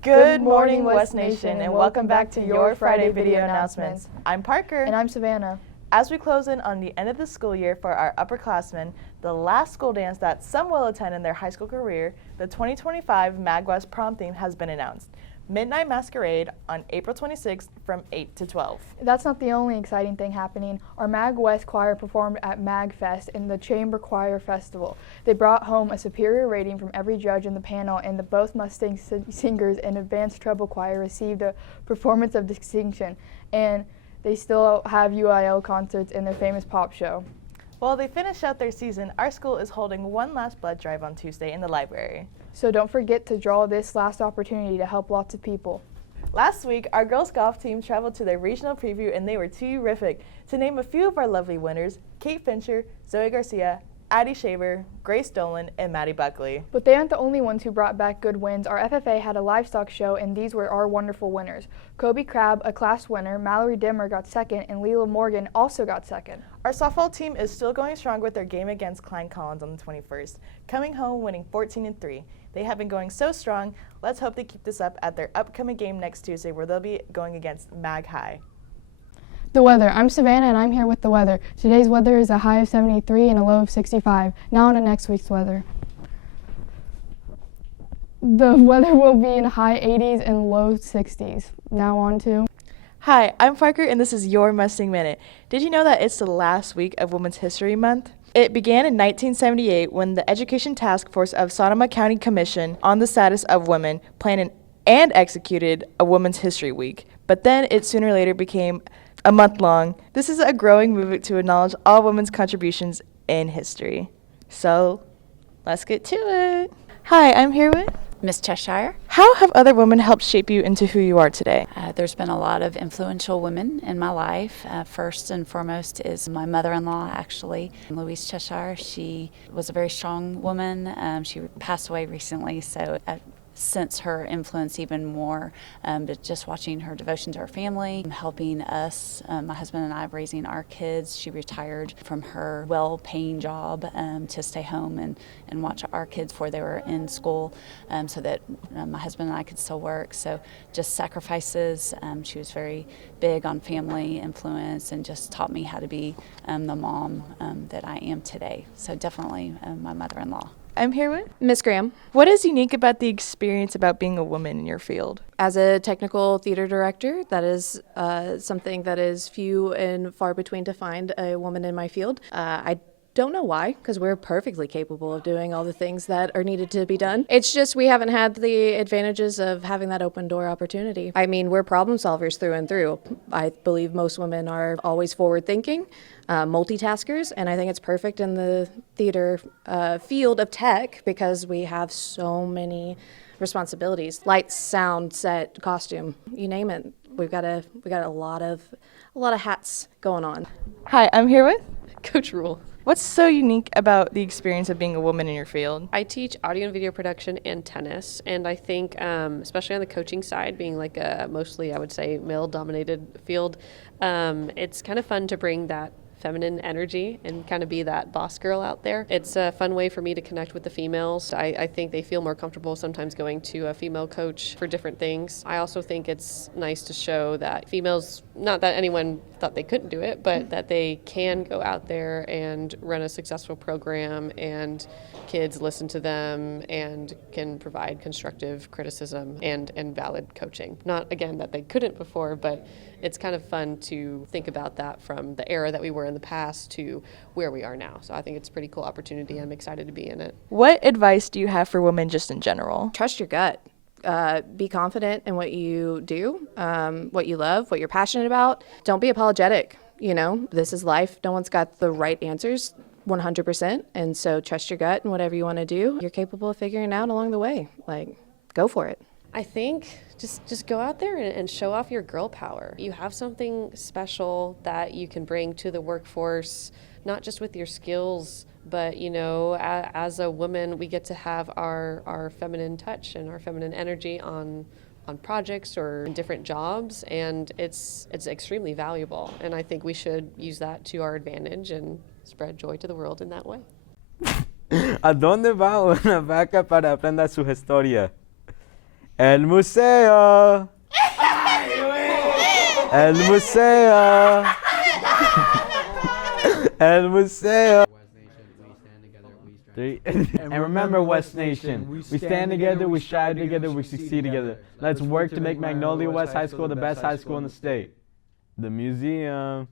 Good morning, West Nation, and welcome back to your Friday video announcements. I'm Parker. And I'm Savannah. As we close in on the end of the school year for our upperclassmen, the last school dance that some will attend in their high school career, the 2025 MagWest prom theme has been announced. Midnight Masquerade on April 26th from 8 to 12. That's not the only exciting thing happening. Our Mag West choir performed at MagFest in the Chamber Choir Festival. They brought home a superior rating from every judge in the panel, and the both Mustang singers and Advanced Treble Choir received a performance of distinction, and they still have UIL concerts in their famous pop show. While they finish out their season, our school is holding one last blood drive on Tuesday in the library. So don't forget to draw this last opportunity to help lots of people. Last week, our girls golf team traveled to their regional preview and they were terrific. To name a few of our lovely winners, Kate Fincher, Zoe Garcia, Addie Shaver, Grace Dolan, and Maddie Buckley. But they aren't the only ones who brought back good wins. Our FFA had a livestock show, and these were our wonderful winners. Kobe Crabb, a class winner, Mallory Dimmer got second, and Leela Morgan also got second. Our softball team is still going strong with their game against Klein Collins on the 21st, coming home winning 14-3. They have been going so strong. Let's hope they keep this up at their upcoming game next Tuesday, where they'll be going against Mag High. The weather. I'm Savannah and I'm here with the weather. Today's weather is a high of 73 and a low of 65. Now on to next week's weather. The weather will be in high 80s and low 60s. Now on to... Hi, I'm Parker and this is your Mustang Minute. Did you know that it's the last week of Women's History Month? It began in 1978 when the Education Task Force of Sonoma County Commission on the Status of Women planned and executed a Women's History Week. But then it sooner or later became a month long. This is a growing movement to acknowledge all women's contributions in history. So, let's get to it. Hi, I'm here with Miss Cheshire. How have other women helped shape you into who you are today? There's been a lot of influential women in my life. First and foremost is my mother-in-law, actually, Louise Cheshire. She was a very strong woman. She passed away recently, so sense her influence even more, but just watching her devotion to her family, helping us, my husband and I, raising our kids. She retired from her well-paying job to stay home and watch our kids before they were in school, so that my husband and I could still work. So just sacrifices. She was very big on family influence and just taught me how to be the mom that I am today. So definitely my mother-in-law. I'm here with Miss Graham. What is unique about the experience about being a woman in your field? As a technical theater director, that is something that is few and far between to find a woman in my field. I don't know why, because we're perfectly capable of doing all the things that are needed to be done. It's just we haven't had the advantages of having that open door opportunity. I mean, we're problem solvers through and through. I believe most women are always forward thinking, multitaskers, and I think it's perfect in the theater field of tech because we have so many responsibilities: lights, sound, set, costume, you name it. We got a lot of hats going on. Hi, I'm here with Coach Rule. What's so unique about the experience of being a woman in your field? I teach audio and video production and tennis, and I think, especially on the coaching side, being like a mostly, I would say, male-dominated field, it's kind of fun to bring that feminine energy and kind of be that boss girl out there. It's a fun way for me to connect with the females. I think they feel more comfortable sometimes going to a female coach for different things. I also think it's nice to show that females, not that anyone thought they couldn't do it, but that they can go out there and run a successful program and kids listen to them and can provide constructive criticism and valid coaching. Not, again, that they couldn't before, but it's kind of fun to think about that from the era that we were in the past to where we are now. So I think it's a pretty cool opportunity. I'm excited to be in it. What advice do you have for women just in general? Trust your gut. Be confident in what you do, what you love, what you're passionate about. Don't be apologetic. You know, this is life. No one's got the right answers 100%. And so trust your gut and whatever you want to do, you're capable of figuring it out along the way. Like, go for it. I think just go out there and show off your girl power. You have something special that you can bring to the workforce, not just with your skills, but, you know, as a woman, we get to have our feminine touch and our feminine energy on projects or in different jobs, and it's extremely valuable. And I think we should use that to our advantage and spread joy to the world in that way. ¿A dónde va una vaca para aprender su historia? El Museo. El Museo. El Museo. And remember, West Nation, we stand together, we strive together, we succeed together. Let's work to make Magnolia West High School the best high school in the state. The museum.